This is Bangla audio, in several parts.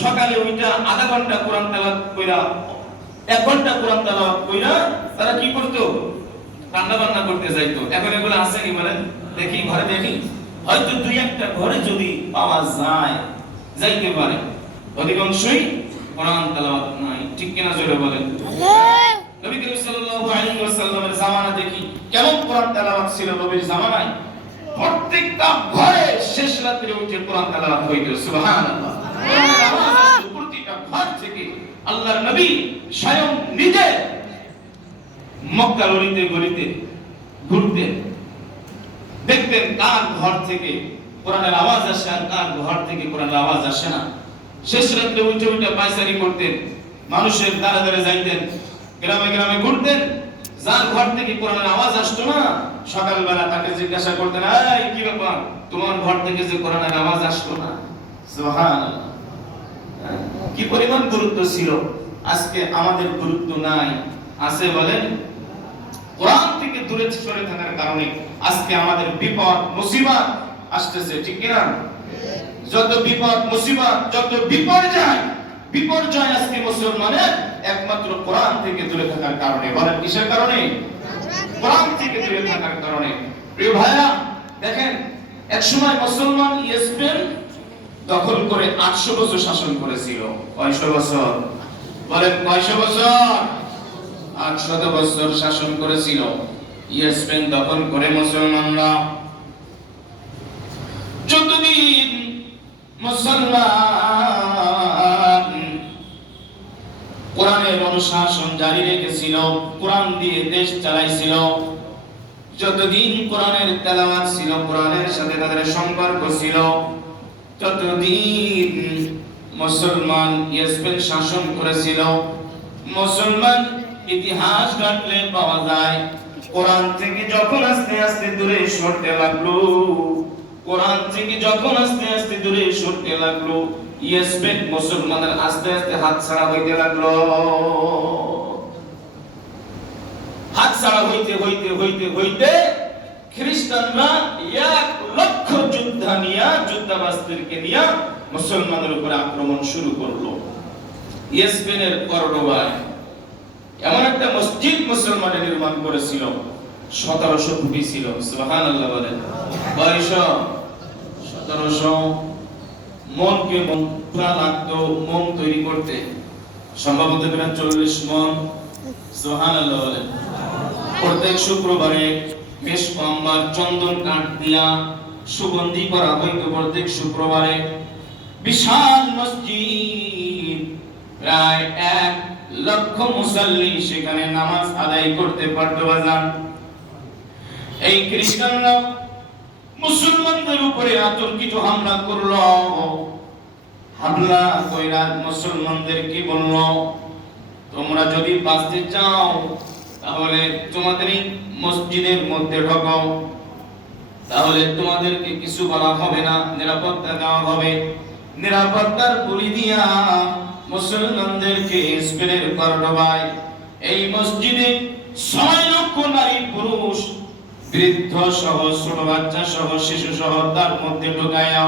সকালে ওইটা আধা ঘন্টা কোরআন তেলাওয়াত কইরা 1 ঘন্টা কোরআন তেলাওয়াত কইরা তারা কি করতো? রান্না বান্না করতে যাইতো। এখন এগুলো আছে কি বলেন? দেখি ঘরে দেখি, হয়তো দুই একটা ঘরে যদি পাওয়া যায়, যাইতে পারে, অধিকাংশই কোরআন তেলাওয়াত নাই। ঠিক কিনা জোরে বলেন? নবী করিম সাল্লাল্লাহু আলাইহি ওয়াসাল্লামের জামানা দেখি কেমন কোরআন তেলাওয়াত ছিল। নবীর জামানায় প্রত্যেকটা ঘরে শেষ রাতে উঠে কোরআন তেলাওয়াত হইতো। সুবহানাল্লাহ। প্রত্যেকটা ঘর থেকে আল্লাহর নবী স্বয়ং নিজে মক্কার অলিতে গলিতে ঘুরতেন, দেখতেন কার ঘর থেকে কোরআনের আওয়াজ আসে আর কার ঘর থেকে কোরআনের আওয়াজ আসে না। শেষ রাতে উঠে উঠে পায়চারি করতেন, মানুষের দ্বারে দ্বারে যাইতেন, গ্রামে গ্রামে ঘুরতেন। যার ঘর থেকে কোরআনের আওয়াজ আসতো না, সকালবেলা তাকে জিজ্ঞাসা করতেন, এই কি ব্যাপার, তোমার ঘর থেকে যে কোরআনের আওয়াজ আসতো না? সুবহানাল্লাহ। কি পরিমাণ গুরুত্ব ছিল। আজকে আমাদের গুরুত্ব নাই। আছে বলেন? কোরআন থেকে দূরে সরে থাকার কারণে আজকে আমাদের বিপদ মুসিবত আসতেছে। ঠিক কিনা? যত বিপদ মুসিবত, যত বিপর্যয় আজকে মুসলমানের একমাত্র কোরআন থেকে দূরে থাকার কারণে। বলেন কিসের কারণে? কোরআন থেকে দূরে থাকার কারণে। প্রিয় ভাইরা, দেখেন একসময় মুসলমান স্পেন দখল করে 800 বছর শাসন করেছিল। কয়শো বছর? বলেন কয়শো বছর? 800 বছর শাসন করেছিল স্পেন দখল করে মুসলমানরা। যতদিন মুসলমান কোরআনের অনুশাসন জারি রেখেছিল, কোরআন দিয়ে দেশ চালাইছিল, যতদিন কোরআনের তেলাওয়াত ছিল, কোরআনের সাথে তাদের সম্পর্ক ছিল, ততদিন মুসলমান স্পেন শাসন করেছিল। মুসলমান ইতিহাস ঘাটলে পাওয়া যায়, কোরআন থেকে যখন আস্তে আস্তে দূরে সরতে লাগলো, কোরআন থেকে যখন আস্তে আস্তে দূরে সরতে লাগলো, স্পেন মুসলমানদের আস্তে আস্তে হাতছাড়া হইতে লাগলো। হাতছাড়া হইতে হইতে হইতে হইতে খ্রিস্টানরা 1 লক্ষ যুদ্ধাবাসদেরকে নিয়ে মুসলমানদের উপরে আক্রমণ শুরু করলো। স্পেনের কর্ডোবায় এমন একটা মসজিদ মুসলমানরা নির্মাণ করেছিল, 1700 ফুটি ছিল। সুবহানাল্লাহ বলেন। বয়স 1700। মনকে মন পুরা লাগতো মন তৈরি করতে, সম্ভবত 40 মন। সুবহানাল্লাহ বলেন। প্রত্যেক শুক্রবারে বেশ কমবার চন্দন কাঠ দিয়া সুগন্ধি করা হইতো। প্রত্যেক শুক্রবারে বিশাল মসজিদ, প্রায় 1 লক্ষ মুসল্লি সেখানে নামাজ আদায় করতে পারতো। বাজান, এই খ্রিস্টানরা মুসলমানদের উপরে আতঙ্কিত হামলা করলো। হামলা কইরা মুসলমানদের কি বললো, তোমরা যদি বাঁচতে চাও তাহলে তোমাদের মসজিদের মধ্যে ঢোকো, তাহলে তোমাদেরকে কিছু বলা হবে না, নিরাপত্তা দেওয়া হবে। নিরাপত্তার বলি দিয়া মুসলমানদেরকে স্পেনের কর্ডোবায় এই মসজিদে 6 লক্ষ নারী পুরুষ, বৃদ্ধ সহ, ছোট বাচ্চা সহ, শিশু সহ তার মধ্যে ঢুকায়া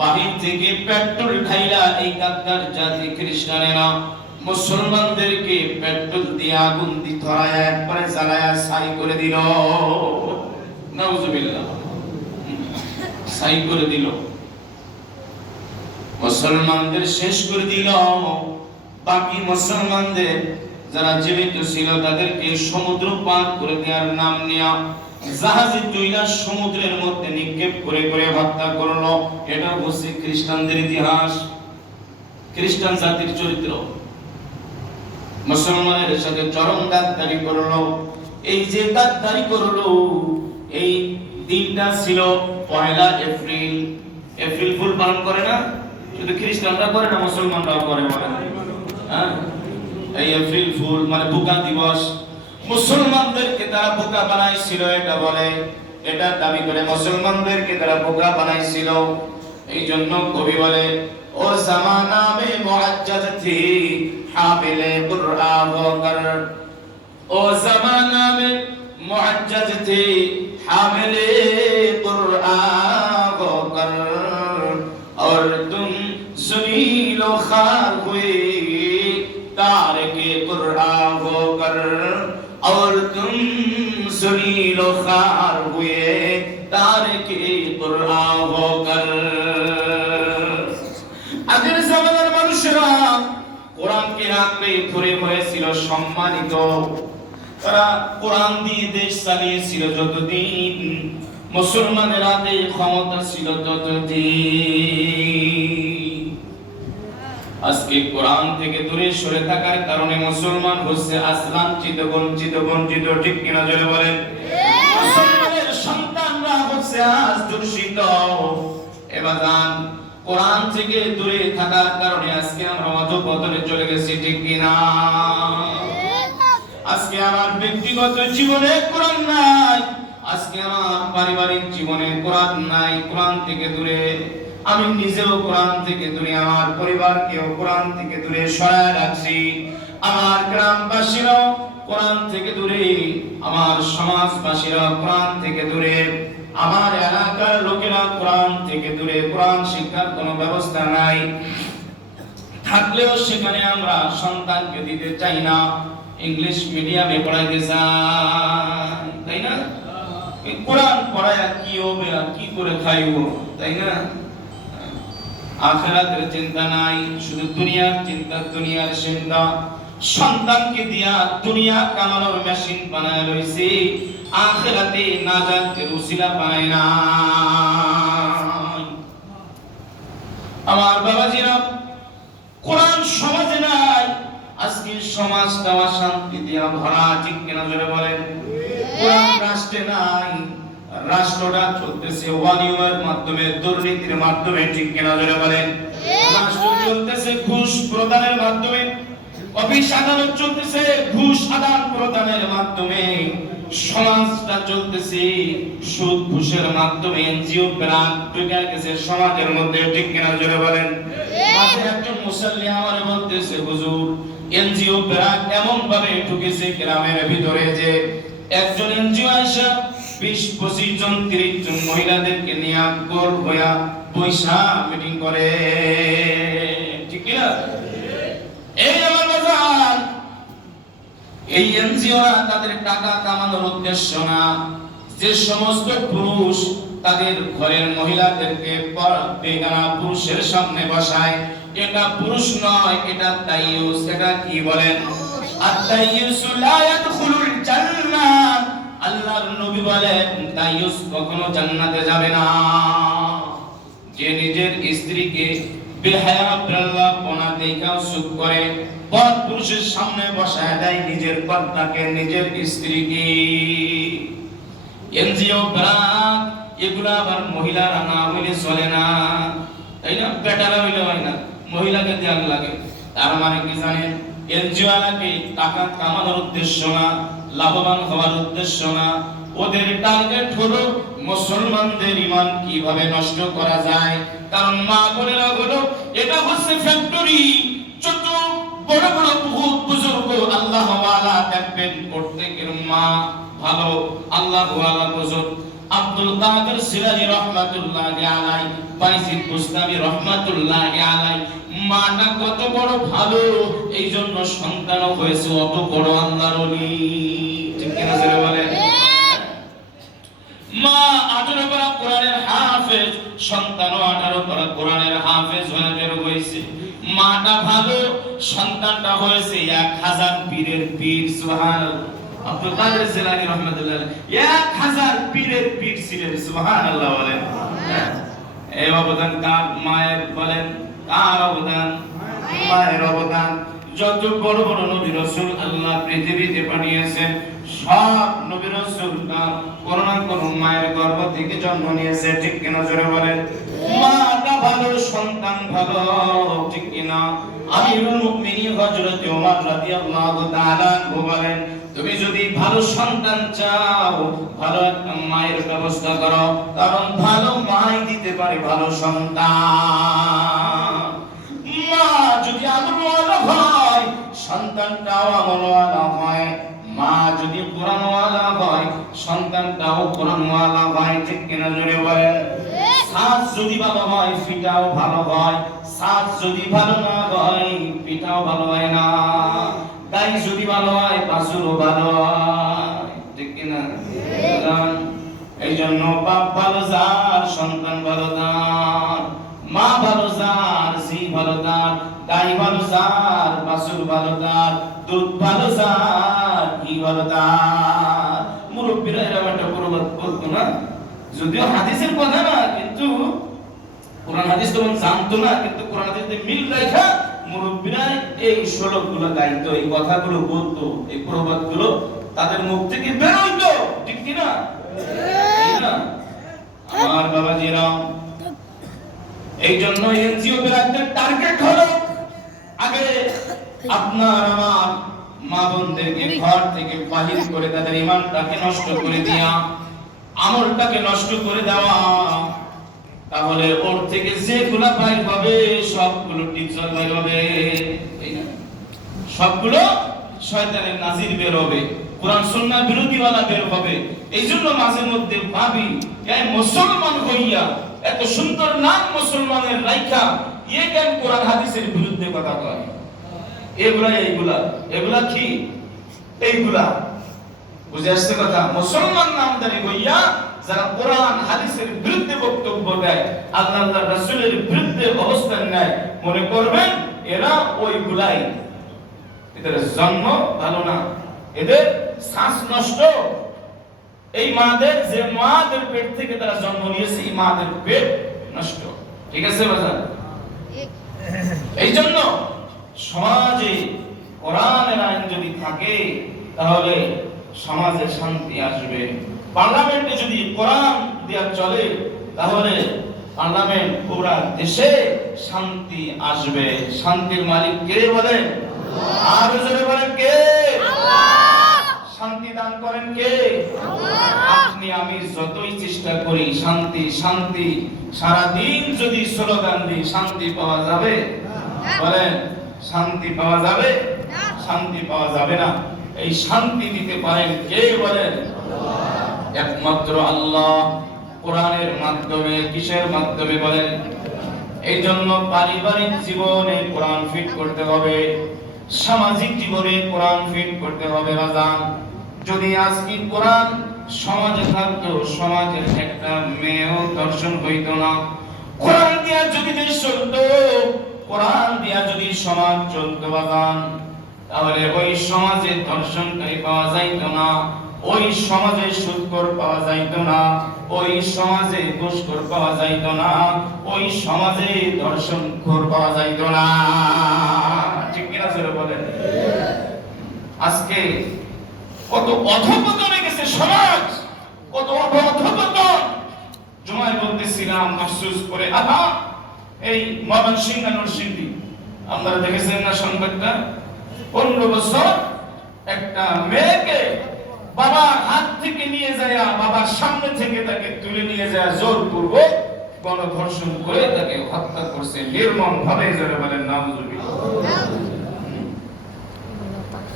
বাহির থেকে পেট্রোল ঢাইলা এই গাদ্দার জাতি খ্রিস্টানেরা মুসলমানদেরকে পেট্রোল দিয়ে আগুন দিয়ে ধরায় একবারে জ্বালায়া ছাই করে দিল। নাউজুবিল্লাহ। ছাই করে দিল, মুসলমানদের শেষ করে দিল। বাকি মুসলমানদের যারা জীবিত ছিল তাদেরকে সমুদ্র পার করে দেওয়ার নাম নিয়া জাহাজে তুইলা সমুদ্রের মধ্যে নিক্ষেপ করে করে হত্যা করলো। এটা হচ্ছে খ্রিস্টানদের ইতিহাস, খ্রিস্টান জাতির চরিত্র। মুসলমানের সাথে চরম গাদ্দারি করলো। এই যে গাদ্দারি করলো, এই দিনটা ছিল 1 এপ্রিল। এপ্রিল ফুল পালন করে না? শুধু খ্রিস্টানরা করে না, মুসলমানরাও করে। হ্যাঁ, এই এপ্রিল ফুল মানে বোকা দিবস। মুসলমানদেরকে তারা বোকা বানাইছিল, এটা বলে, এটা দাবি করে মুসলমানদেরকে তারা বোকা বানাইছিল। এই জন্য কবি বলে, ও জামানা মে মুআজ্জাজ থি হামিলে কুরআন কর, ও জামানা মে মুআজ্জাজ থি হামিলে কুরআন কর, और तुम जलील खार हुए तारके कुरान होकर और तुम जलील खार हुए तारके कुरान होकर আগের জামানার মানুষেরা কোরআনকে আঁকড়ে ধরে হয়েছিল সম্মানিত তারা কোরআন দিয়ে দেশ চালিয়েছিল যতদিন মুসলমানের হাতে ক্ষমতা ছিল ততদিন আজকে কোরআন থেকে দূরে সরে থাকার কারণে মুসলমান হচ্ছে আজ লাঞ্ছিত বঞ্চিত ঠিক কিনা জোরে বলেন মুসলমানের সন্তানরা হচ্ছে আজ দূষিত এবাদান কোরআন থেকে দূরে থাকার কারণে আজকে আমরা অধঃপতনে চলে গেছি ঠিক কিনা আজকে আমার ব্যক্তিগত জীবনে কোরআন নাই আজকে আমার পারিবারিক জীবনে কোরআন নাই কোরআন থেকে দূরে আমি নিজেও কোরআন থেকে দূরে আমার পরিবারকেও কোরআন থেকে দূরে সরায় রাখছি আমার গ্রামবাসীরাও কোরআন থেকে দূরে আমার সমাজবাসীরা কোরআন থেকে দূরে আমার এলাকার লোকেরা কোরআন থেকে দূরে কোরআন শিক্ষার কোনো ব্যবস্থা নাই থাকলেও সেখানে আমরা সন্তানকে দিতে চাই না ইংলিশ মিডিয়ামে পড়াইতে চাই তাই না কোরআন পড়ায় কি হবে আর কি করে খাইবো তাই না আখিরাতের চিন্তা নাই শুধু দুনিয়ার চিন্তা সন্তানকে দিয়া দুনিয়া কামানোর মেশিন বানায় লইছে আখিরাতে নাজাতের উসিলা পায় না আমার বাবাজিরা কোরআন সমাজে নাই আজকে সমাজটা শান্তি দিয়া ভরা ঠিক কিনা জোরে বলেন কোরআন রাষ্ট্রে নাই রাষ্ট্রটা চলতেছে ওয়ানিয়মের মাধ্যমে দুর্নীতির মাধ্যমে ঠিক কিনা জোরে বলেন রাষ্ট্র চলতেছে ঘুষ প্রদানের মাধ্যমে অফিস আদালত চলতেছে ঘুষ আদান প্রদানের মাধ্যমে সমাজটা চলতেছে সুদ ঘুষের মাধ্যমে এনজিও প্রাণ ঢুকে গেছে সমাজের মধ্যে ঠিক কিনা জোরে বলেন মাঝে একজন মুসল্লি আমারে বলতেছে হুজুর এনজিও প্রাণ এমন ভাবে ঢুকেছে গ্রামের ভিতরে যে একজন এনজিও আইসা 20-25 জন 30 জন মহিলাদেরকে নিয়ে গোল হইয়া পয়সা মিটিং করে ঠিক কি না এই আমার বাজার এই এনজিওরা তাদের টাকা কামানোর উদ্দেশ্য না যে সমস্ত পুরুষ তাদের ঘরের মহিলাদেরকে বেগানা পুরুষের সামনে বসায় এটা পুরুষ নয় এটা তাইয়ুস এটা কি বলেন আত-তাইয়ুস লা ইয়াদখুলুল জান্নাহ আল্লাহর নবী বলেন তাইয়ুস কখনো জান্নাতে যাবে না যে নিজের স্ত্রীকে বেহায়া প্রলাপনা দেখাও সুখ করে পর পুরুষের সামনে বসায় দেয় নিজের কর্তাকে নিজের স্ত্রীকে এনজিও ব্রাক এগুলা আবার মহিলারা না হইলে চলে না তাই না বেটারা হইলে হয় না মহিলাকে দেওয়া লাগে তার মানে কি জানেন এনজিও আলাকে টাকা কামানোর উদ্দেশ্য না লাভবান হওয়ার উদ্দেশ্য না ওদের টার্গেট হলো মুসলমানদের ঈমান কিভাবে নষ্ট করা যায় কারণ মা বোনেরা হলো এটা হচ্ছে ফ্যাক্টরি ছোট বড় বড় বহুত বুজুর্গ আল্লাহ ওয়ালা দেখবেন প্রত্যেকের মা ভালো আল্লাহ ওয়ালা বুজুর্গ আব্দুল কাদের সিরাজি রাহমাতুল্লাহি আলাইহি বাইজিদ বুস্তামি রাহমাতুল্লাহি আলাইহি মাটা কত বড় ভালো এইজন্য সন্তানও হয়েছে অত বড় আল্লাহর ওলি ঠিক কিনা জোরে বলেন মা 18 পারা কোরআনের হাফেজ সন্তানও 18 পারা কোরআনের হাফেজ হয়ে বের হইছে মাটা ভালো সন্তানটা হয়েছে 1000 পীরের পীর সুবহানাল্লাহ আব্দুল কাদের জিলানী রাহমাতুল্লাহ 1000 পীরের পীর ছিলেন সুবহানাল্লাহ বলেন এই অবদান কার মায়ের বলেন কার অবদান মায়ের অবদান যত বড় বড় নবী রাসূল আল্লাহ পৃথিবীতে পাঠিয়েছেন সব নবী রাসূল করোনা কোন মায়ের গর্ভ থেকে জন্ম নিয়েছে ঠিক কিনা জোরে বলেন মাটা ভালো সন্তান ভালো ঠিক কিনা আমিরুল মুমিনিন হযরত ওমর রাদিয়াল্লাহু তাআলা বলেন তুমি যদি ভালো সন্তান চাও ভালো একটা মায়ের ব্যবস্থা করো কারণ ভালো মাই দিতে পারে ভালো সন্তান মা যদি আমলওয়ালা হয় সন্তানটাও আমলওয়ালা হয় মা যদি কোরআনওয়ালা হয় সন্তানটাও কোরআনওয়ালা হয় ঠিক কিনা জোরে বলেন সাস যদি ভালো হয় ফিটাও ভালো হয় সাজ যদি ভালো না হয় পিঠাও ভালো হয় না, গাই যদি ভালো হয় বাছুরও ভালো হয়, ঠিক কিনা? এই জন্য বাপ ভালো যার সন্তান ভালো তার, মা ভালো যার জি ভালো তার, গাই ভালো যার বাছুর ভালো তার, দুধ ভালো যার ঘি ভালো তার। মুরব্বীরা এরকম একটা প্রবাদ বলতো না, যদিও হাদিসের কথা না, কিন্তু কোরআন হাদিস তখন জানতো না, কিন্তু কোরআন হাদিসে মিল রেখা মুরব্বীরা এই শ্লোকগুলো গাইতো, এই কথাগুলো বলতো, এই প্রবাদগুলো তাদের মুখ থেকে বের হইতো, ঠিক কি না? আমার বাবাজিরা, এই জন্য এনজিও বিরাটদের টার্গেট হলো আগে আপনার আমার মা বোনদেরকে ঘর থেকে বাহির করে তাদের ঈমানটাকে নষ্ট করে দেয়া, আমলটাকে নষ্ট করে দেওয়া। তাহলে ওর থেকে যেগুলা বাইর হবে সবগুলো টিকসই বাইর হবে, সবগুলো শয়তানের নাজির বের হবে, কোরআন সুন্নাহ বিরোধীওয়ালা বের হবে। এই জন্য মাঝে মধ্যে ভাবি, এই মুসলমান হইয়া এত সুন্দর নাম মুসলমানের রাইখা ইয়ে কেন কোরআন হাদিসের বিরুদ্ধে কথা কয়? এগুলা কি? এইগুলা বুঝে আসছে কথা? মুসলমান নামদারি হইয়া যারা কোরআন হাদিসের বিরুদ্ধে বক্তব্য দেয়, আল্লাহর রাসূলের বিরুদ্ধে অবস্থান নেয়, মনে করবেন এরা ওইগুলাই। এদের জন্ম ভালো না, এদের শ্বাস নষ্ট। এই মাদের, যে মাদের পেট থেকে তারা জন্ম নিয়েছে, এই মাদের পেট নষ্ট, ঠিক আছে বাজার? এই জন্য সমাজে কোরআনের আইন যদি থাকে তাহলে সমাজে শান্তি আসবে। পার্লামেন্টে যদি কোরআন দেয়া চলে তাহলে পার্লামেন্ট পুরা দেশে শান্তি আসবে। শান্তির মালিক কে বলেন? আর জোরে বলেন কে? আল্লাহ। শান্তি দান করেন কে? আল্লাহ। আপনি আমি যতই চেষ্টা করি শান্তি শান্তি, সারা দিন যদি স্লোগান দিই শান্তি পাওয়া যাবে? বলেন শান্তি পাওয়া যাবে? শান্তি পাওয়া যাবে না। এই শান্তি দিতে পারেন কে বলেন? একমাত্র আল্লাহ। কোরআনের মাধ্যমে, কিসের মাধ্যমে বলেন? এই জন্য পারিবারিক জীবনে কোরআন ফিট করতে হবে, সামাজিক জীবনে কোরআন ফিট করতে হবে। বাজান, যদি আজকে কোরআন সমাজে থাকতো, সমাজের একটা মেয়েও দর্শন হইতো না। কোরআন দিয়া যদি দেশ চলতো, কোরআন দিয়া যদি সমাজ চলতো বাজান, তাহলে ওই সমাজে দর্শনকারী পাওয়া যাইতো না, ওই সমাজে সুদখোর পাওয়া যাইতো না, ওই সমাজে ঘুষখোর পাওয়া যাইতো না, ওই সমাজে দর্শনখোর পাওয়া যাইতো না, ঠিক কিনা জোরে বলেন? আজকে কত অধঃপতনে গেছে সমাজ, কত অধঃপতন। জুমায় বলতেছিলাম আফসোস করে, আহা এই ময়মনসিংহ নরসিংদী, আপনারা দেখেছেন না সংবাদটা? 15 বছর একটা মেয়েকে বাবার হাত থেকে নিয়ে যায়, বাবার সামনে থেকে তাকে তুলে নিয়ে যায় জোরপূর্বক গণধর্ষণ করে তাকে হত্যা করছে নির্মম ভাবে। যারা বলেন নাউজুবিল্লাহ।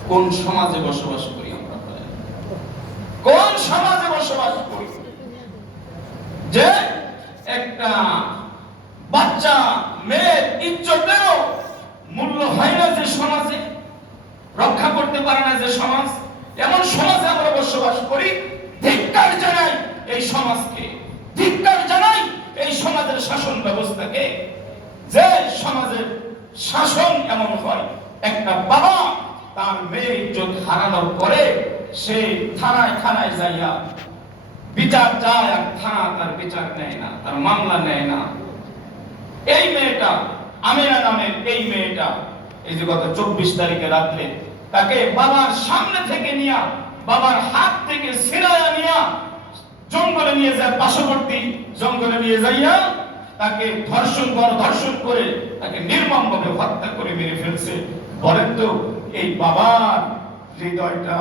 কোন সমাজে বসবাস করি আমরা? কোন সমাজে বসবাস করি যে একটা বাচ্চা মেয়ের ইজ্জতেরও মূল্য হয় না, যে সমাজে রক্ষা করতে পারে না যে সমাজ, এমন সমাজে আমরা বসবাস করি। ধিক্কার জানাই এই সমাজকে, ধিক্কার জানাই এই সমাজের শাসন ব্যবস্থাকে, যে সমাজের শাসন এমন হয় একটা বাবা তার মেয়ের ইজ্জত হারানোর পরে সে থানায় থানায় যাইয়া বিচার চায়, আর থানা তার বিচার নেয় না, তার মামলা নেয় না। এই মেয়েটা আমিনা নামের এই মেয়েটা, এই যে গত 24 তারিখে রাত্রে তাকে বাবার সামনে থেকে নিয়া, বাবার হাত থেকে ছিড়াইয়া নিয়া জঙ্গলে নিয়ে যায়, পার্শ্ববর্তী জঙ্গলে নিয়ে যাইয়া তাকে ধর্ষণ করে তাকে নির্মম ভাবে হত্যা করে মেরে ফেলছে। বলেন তো এই বাবার হৃদয়টা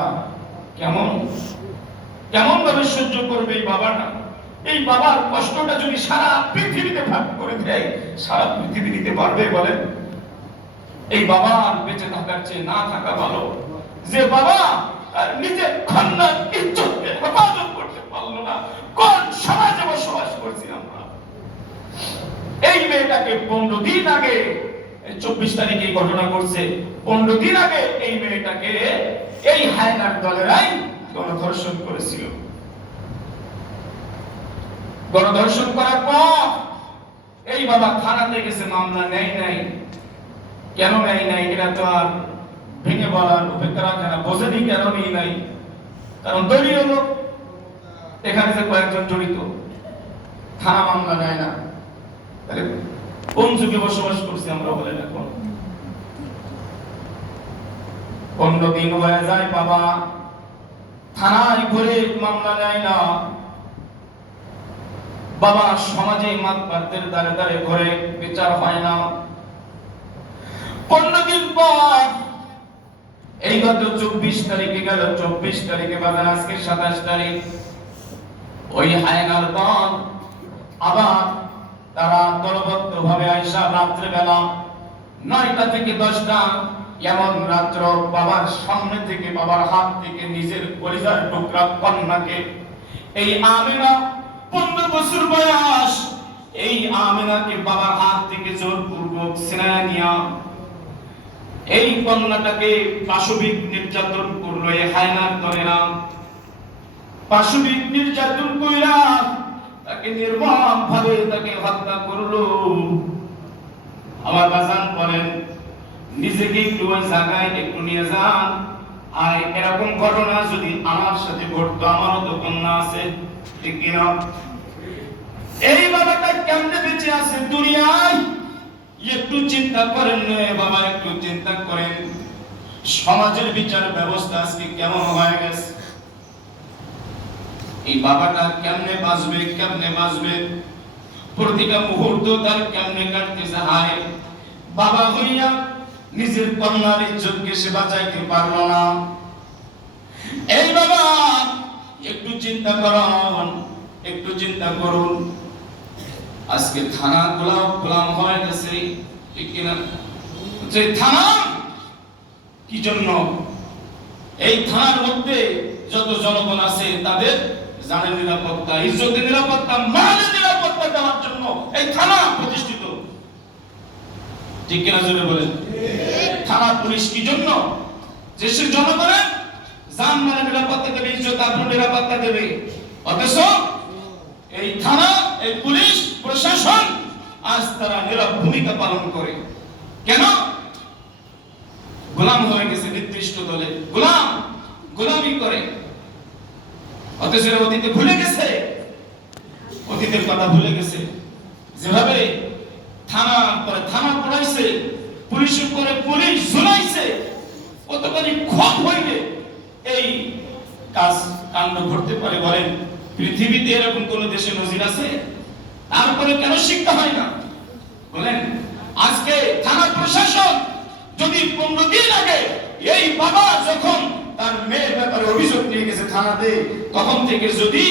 কেমন কেমন ভাবে সহ্য করবে এই বাবাটা? এই বাবার কষ্টটা যদি সারা পৃথিবীতে ভাগ করে দেয়, সারা পৃথিবী দিতে পারবে? বলেন এই বাবার বেঁচে থাকার চেয়ে না থাকা ভালো। যে বাবা নিজের কন্যার ইজ্জতকে হেফাজত করতে পারলো না, কোন সমাজে বসবাস করছি আমরা? এই মেয়েটাকে 15 দিন আগে, 24 তারিখে এই ঘটনা ঘটছে, 15 দিন আগে এই মেয়েটাকে এই হায়নার দলেরাই গণধর্ষণ করেছিল। গণধর্ষণ করার পর এই বাবা থানাতে গেছে, মামলা নেয় নাই। কেন নেয় নাই এটা তো আর ভেঙে বলার উপেক্ষা রাখে না, বোঝেনি কেন নেই নাই। কারণ দলীয় লোক এখানে যে কয়েকজন জড়িত, থানা মামলা নেয় না। তাহলে কোন যুগে বসবাস করছি আমরা বলেন? এখন 15 দিন হয়ে যায়, বাবা থানায় ঘুরে মামলা নেয় না। বাবা সমাজে মাতবারদের দ্বারে দ্বারে ঘরে বিচার হয় না। 15 দিন পর এই গত 24 তারিখে গেল, 24 তারিখে বাজার আজকে 27 তারিখ, ওই হায়নার দল আবার তারা দলবদ্ধ ভাবে আইসা রাত্রে বেলা 9টা থেকে 10টা এমন রাত্র বাবার সামনে থেকে, বাবার হাত থেকে নিজের পরিবার টুকরা কন্যাকে, এই আমিনা 15 বছর বয়স, এই আমিনাকে বাবার হাত থেকে জোরপূর্বক ছিনায় নিয়া এই কন্যাটাকে পাশবিক নির্যাতন করলো এই হায়নার দলেরা। পাশবিক নির্যাতন কইরা তাকে নির্মম ভাবে তাকে হত্যা করলো। আমার বাজান বলেন, নিজেকে একটু ওই জায়গায় একটু নিয়ে যান। আর এরকম ঘটনা যদি আমার সাথে ঘটতো, আমারও তো কন্যা আছে, ঠিক কিনা? এই বাবাটা কেমনে বেঁচে আছে দুনিয়ায় একটু চিন্তা করেন বাবা, একটু চিন্তা করেন। সমাজের বিচার ব্যবস্থা আজকে কেমন হয়ে গেছে। এই বাবাটা কেমনে বাঁচবে, কেমনে বাঁচবে? প্রতিটা মুহূর্ত তার কেমনে কাটতেছে। হায়, বাবা হইয়া নিজের কন্যার ইজ্জতকে সে বাঁচাইতে পারলো না। এই বাবা একটু চিন্তা করুন, একটু চিন্তা করুন। আজকে থানা গোলাম হয়ে গেছে, ঠিক কিনা? যে থানা কি জন্য? এই থানার মধ্যে যত জনগণ আছে তাদের জানের নিরাপত্তা, ইজ্জতের নিরাপত্তা, মানের নিরাপত্তা দেওয়ার জন্য এই থানা প্রতিষ্ঠিত, ঠিক কিনা? জোরে বলেন। থানা পুলিশ কি জন্য? যে সে জনগণের জান মানের নিরাপত্তা দেবে, ইজ্জত আব্রুর নিরাপত্তা দেবে। অথচ এই থানা, এই পুলিশ প্রশাসন আজ তারা নীরব ভূমিকা পালন করে। কেন? গোলাম হয়ে গেছে নির্দিষ্ট দলে, গোলামি করে। অথচ অতীতে ভুলে গেছে, অতীতের কথা ভুলে গেছে। যেভাবে থানা করে থানা পড়াইছে, পুলিশের করে পুলিশ ঝুলাইছে, কতখানি ক্ষোভ হইলে এই কাজ কাণ্ড ঘটতে পারে বলেন? পৃথিবীতে এরকম কোন দেশে নজির আছে? তারপরে কেন শিক্ষা হয় না বলেন? আজকে থানা প্রশাসন যদি 15 দিন আগে এই বাবা যখন তার মেয়ের ব্যাপারে অভিযোগ নিয়ে গেছে থানাতে, তখন থেকে যদি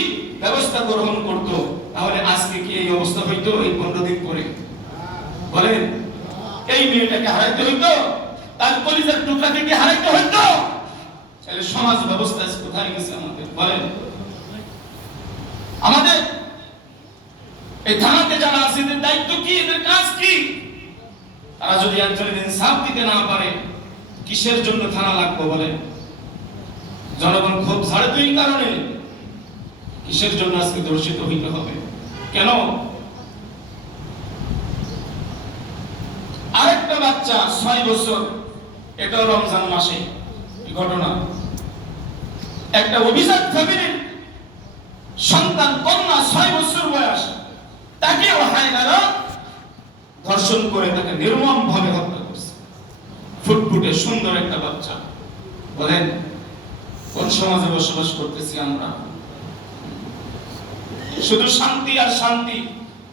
ব্যবস্থা গ্রহণ করত, তাহলে আজকে কি এই অবস্থা হইতো? এই 15 দিন পরে বলেন, এই মেয়েটাকে হারাইতে হইতো, তার কলিজার টুকরাকে কি হারাইতে হইতো? তাহলে সমাজ ব্যবস্থা কোথায় গেছে আমাদের বলেন? আমাদের এই থানাতে যারা আছে এদের দায়িত্ব কি, এদের কাজ কি? তারা যদি একজনের ইনসাফ দিতে না পারে, কিসের জন্য থানা লাগবে বলেন? জনগণ ক্ষোভ ঝাড়ে তো এই কারণে। কিসের জন্য আজকে দর্শিত হইতে হবে? কেন? আরেকটা বাচ্চা 6 বছর, এটাও রমজান মাসে ঘটনা। একটা অভিজাত ফ্যামিলির সন্তান, কন্যা 6 বছর বয়স, তাকেও হায়নারা ধর্ষণ করে তাকে নির্মম ভাবে হত্যা করছে। ফুটফুটে সুন্দর একটা বাচ্চা। বলেন, কোন সমাজে বসবাস করতেছি আমরা? শুধু শান্তি আর শান্তি।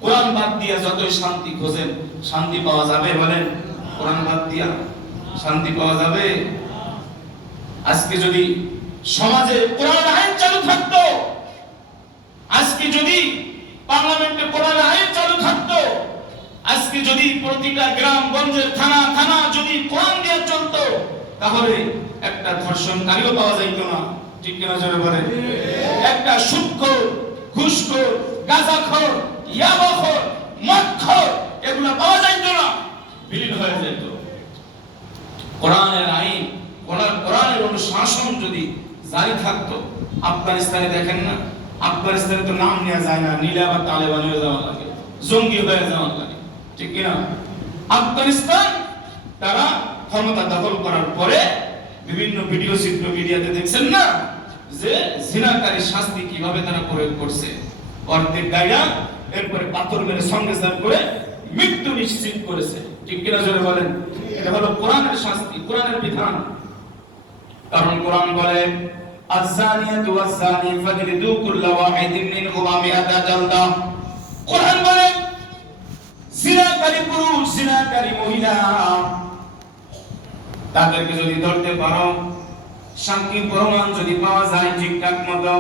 কোরআন বাদ দিয়া যতই শান্তি খোঁজেন, শান্তি পাওয়া যাবে বলেন? কোরআন বাদ দিয়া শান্তি পাওয়া যাবে? আজকে যদি সমাজে কোরআন আইন চালু থাকতো, আজকে যদি পার্লামেন্টে কোরআন আইন চালু থাকতো, আজকে যদি প্রতিটা গ্রাম গঞ্জের থানা থানা যদি কোরআন দিয়ে চলতো, তাহলে একটা ধর্ষণকারীও পাওয়া যাইতো না, ঠিক কিনা জোরে বলেন? একটা সুদখোর, ঘুষখোর, গাঁজাখোর, ইয়াবাখোর, মদখোর এগুলো পাওয়া যাইত না, বিলীন হয়ে যেত। কোরআনের আইন, কোরআনের অনুশাসন যদি জারি থাকতো, আফগানিস্তানে দেখেন না, আফগানিস্তানে তো নাম নেওয়া যায় না, নিলে আবার তালেবান হয়ে যাওয়া লাগে, জঙ্গি হয়ে যাওয়া লাগে, ঠিক কিনা? আফগানিস্তান তারা ক্ষমতা দখল করার পরে বিভিন্ন ভিডিও চিত্র মিডিয়াতে দেখছেন না যে জিনাকারী শাস্তি কিভাবে তারা প্রয়োগ করছে, অর্ধেক গায়রা এরপরে পাথর মেরে সংবিধান করে মৃত্যু নিশ্চিত করেছে, ঠিক কিনা জোরে বলেন? এটা হলো কোরআনের শাস্তি, কোরআনের বিধান। কারণ কোরআন বলে আয-যানিয়াতু ওয়াজ-যানি ফাজলিদু কুল্লা ওয়াহিদিন মিনহুমা মিআতা জালদা। কোরআন বলে জিনাকারী পুরুষ, জিনাকারী মহিলা, তাদেরকে যদি ধরতে পারো, সাক্ষী প্রমাণ যদি পাওয়া যায় ঠিকঠাক মতো,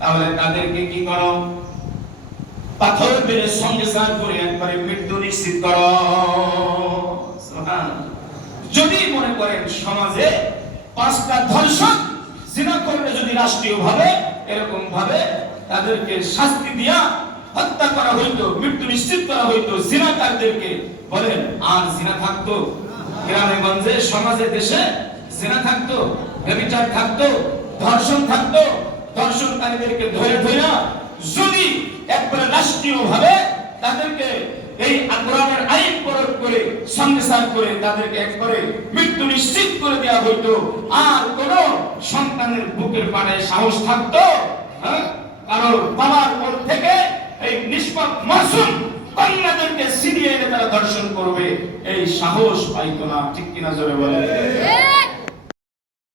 তাহলে তাদেরকে কি করো? পাথর মেরে সংবিধান করে একবারে মৃত্যু নিশ্চিত করো। সুবহানাল্লাহ। যদি মনে করেন সমাজে 5টা ধর্ষক জিনা করলে যদি রাষ্ট্রীয়ভাবে এরকম ভাবে তাদেরকে শাস্তি দিয়া হত্যা করা হইতো, মৃত্যু নিশ্চিত করা হইতো জিনাকারদেরকে, বলেন আর জিনা থাকতো? গ্রামে গঞ্জে সমাজে দেশে জিনা থাকতো, ব্যভিচার থাকতো, ধর্ষণ থাকতো? ধর্ষণকারীদেরকে ধরে ধরে যদি একবারে রাষ্ট্রীয়ভাবে তাদেরকে এই কোরআনের আইন প্রয়োগ করে সংবিধান করে তাদেরকে একবারে মৃত্যু নিশ্চিত করে দেওয়া হইতো, আর কোন সন্তানের বুকের পাড়ায় সাহস থাকতো? হ্যাঁ, কারণ বাবার কোল থেকে এই নিষ্পাপ মাসুম কন্যাদেরকে ছিনিয়ে এনে তারা দর্শন করবে, এই সাহস পাইতো না, ঠিক কিনা জোরে বলে?